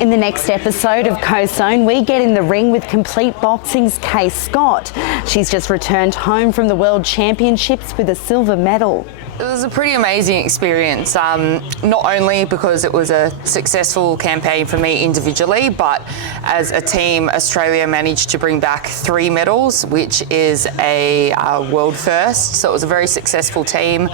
In the next episode of Co-Zone, we get in the ring with Complete Boxing's Kaye Scott. She's just returned home from the World Championships with a silver medal. It was a pretty amazing experience, not only because it was a successful campaign for me individually, but as a team, Australia managed to bring back 3 medals, which is a world first. So it was a very successful team.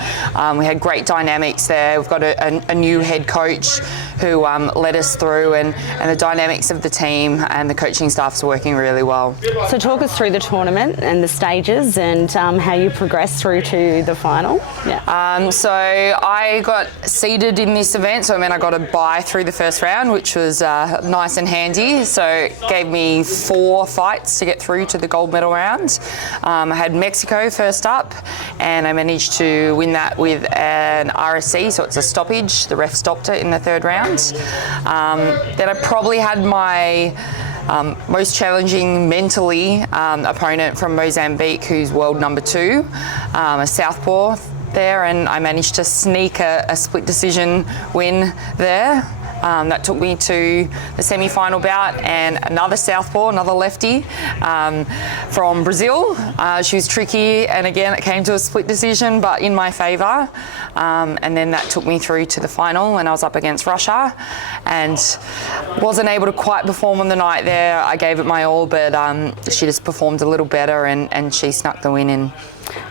We had great dynamics there. We've got a new head coach who led us through, and the dynamics of the team and the coaching staff is working really well. So talk us through the tournament and the stages and how you progressed through to the final. Yeah. So I got seeded in this event, so I mean I got a bye through the first round, which was nice and handy. So it gave me 4 fights to get through to the gold medal round. I had Mexico first up, and I managed to win that with an RSC, so it's a stoppage. The ref stopped it in the 3rd round. Then I probably had my most challenging mentally opponent from Mozambique, who's world number 2, a southpaw there, and I managed to sneak a split decision win there. That took me to the semi-final bout, and another southpaw, another lefty from Brazil. She was tricky, and again it came to a split decision, but in my favour. And then that took me through to the final, and I was up against Russia, and wasn't able to quite perform on the night there. I gave it my all, but she just performed a little better, and she snuck the win in.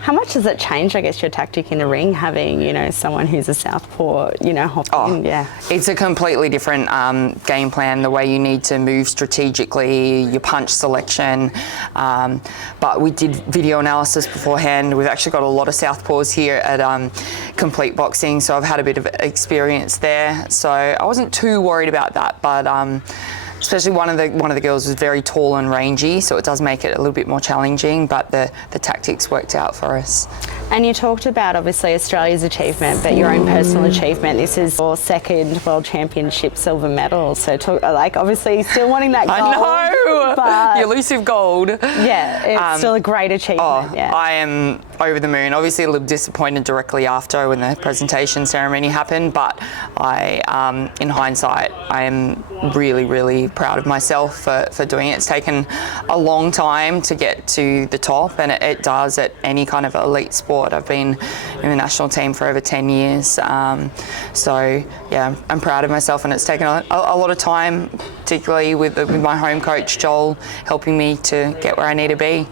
How much does it change, I guess, your tactic in the ring, having, someone who's a southpaw, hopping in? Yeah. It's a completely different game plan, the way you need to move strategically, your punch selection. But we did video analysis beforehand. We've actually got a lot of southpaws here at Complete Boxing, so I've had a bit of experience there. So I wasn't too worried about that, but especially one of the girls was very tall and rangy, so it does make it a little bit more challenging, but the tactics worked out for us. And you talked about, obviously, Australia's achievement, but your own personal achievement. This is your 2nd World Championship silver medal, so obviously still wanting that gold. I know! But the elusive gold. Yeah, it's still a great achievement. Yeah. I am over the moon. Obviously a little disappointed directly after when the presentation ceremony happened, but in hindsight, I am really, really proud of myself for doing it. It's taken a long time to get to the top, and it does at any kind of elite sport. I've been in the national team for over 10 years. So yeah, I'm proud of myself, and it's taken a lot of time, particularly with my home coach, Joel, helping me to get where I need to be.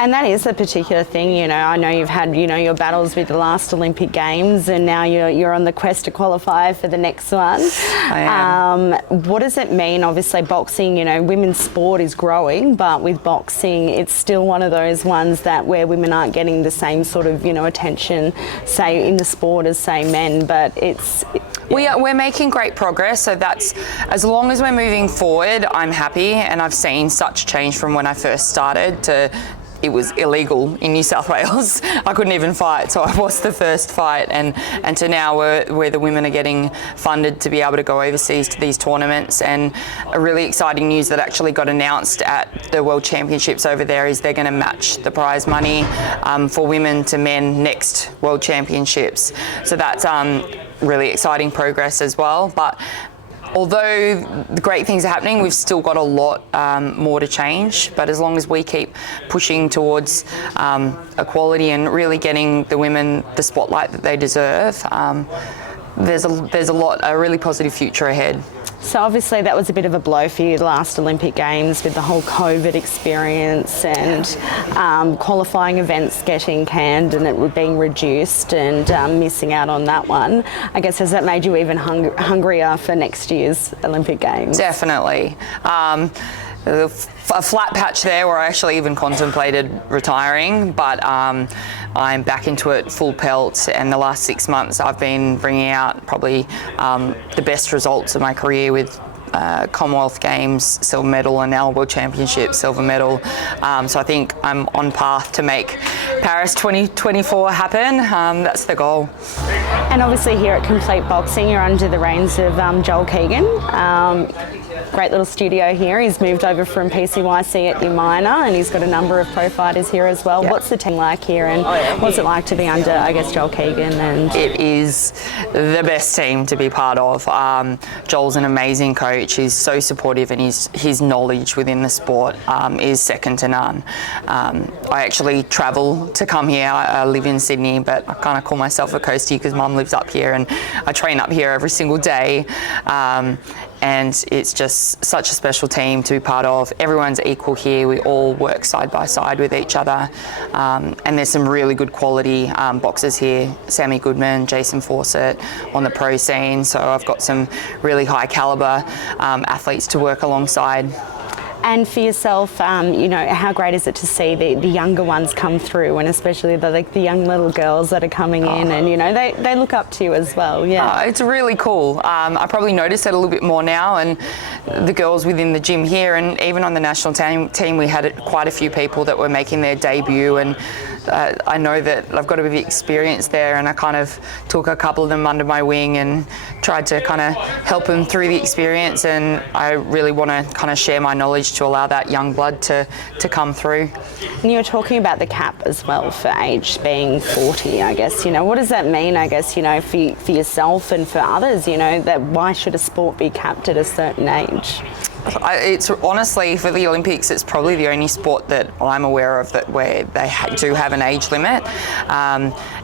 And that is a particular thing, I know you've had, your battles with the last Olympic Games, and now you're on the quest to qualify for the next one. I am. What does it mean? Obviously boxing, women's sport is growing, but with boxing, it's still one of those ones where women aren't getting the same sort of, attention, say, in the sport as, say, men, but it's... We're making great progress, so that's, as long as we're moving forward, I'm happy, and I've seen such change from when I first started to... It was illegal in New South Wales. I couldn't even fight, so I was the first fight, and to now where the women are getting funded to be able to go overseas to these tournaments. And a really exciting news that actually got announced at the World Championships over there is they're going to match the prize money for women to men next World Championships. So that's really exciting progress as well. But although the great things are happening, we've still got a lot more to change. But as long as we keep pushing towards equality and really getting the women the spotlight that they deserve, there's a really positive future ahead. So obviously that was a bit of a blow for you, the last Olympic Games, with the whole COVID experience and qualifying events getting canned and it being reduced, and missing out on that one. I guess, has that made you even hungrier for next year's Olympic Games? Definitely. A flat patch there where I actually even contemplated retiring, but I'm back into it full pelt, and the last 6 months I've been bringing out probably the best results of my career with Commonwealth Games silver medal and now World Championship silver medal. So I think I'm on path to make Paris 2024 happen. That's the goal. And obviously here at Complete Boxing, you're under the reins of Joel Keegan. Great little studio here. He's moved over from PCYC at your minor, and he's got a number of pro fighters here as well. What's the team like here, and what's it like to be under, I guess, Joel Keegan? And it is the best team to be part of. Joel's an amazing coach. He's so supportive, and his knowledge within the sport is second to none. I actually travel to come here. I live in Sydney, but I kind of call myself a coastie because Mum lives up here, and I train up here every single day. And it's just such a special team to be part of. Everyone's equal here. We all work side by side with each other. And there's some really good quality boxers here. Sammy Goodman, Jason Fawcett on the pro scene. So I've got some really high caliber athletes to work alongside. And for yourself, you know, how great is it to see the younger ones come through, and especially the young little girls that are coming in, and, you know, they look up to you as well, yeah. It's really cool. I probably notice it a little bit more now, and the girls within the gym here, and even on the national team, we had quite a few people that were making their debut, and I know that I've got a bit of experience there, and I kind of took a couple of them under my wing and tried to kind of help them through the experience, and I really want to kind of share my knowledge to allow that young blood to come through. And you were talking about the cap as well for age being 40, I guess, you know, what does that mean, I guess, you know, for yourself and for others, you know, that why should a sport be capped at a certain age? It's honestly, for the Olympics, it's probably the only sport that I'm aware of that where they do have an age limit.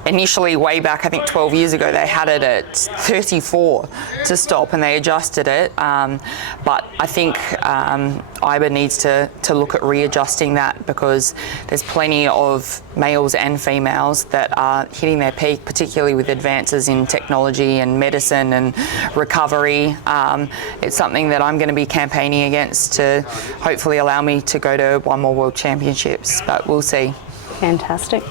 Initially, way back, I think 12 years ago, they had it at 34 to stop, and they adjusted it. But I think IBA needs to look at readjusting that, because there's plenty of males and females that are hitting their peak, particularly with advances in technology and medicine and recovery. It's something that I'm going to be campaigning against to hopefully allow me to go to one more World Championships, but we'll see. Fantastic.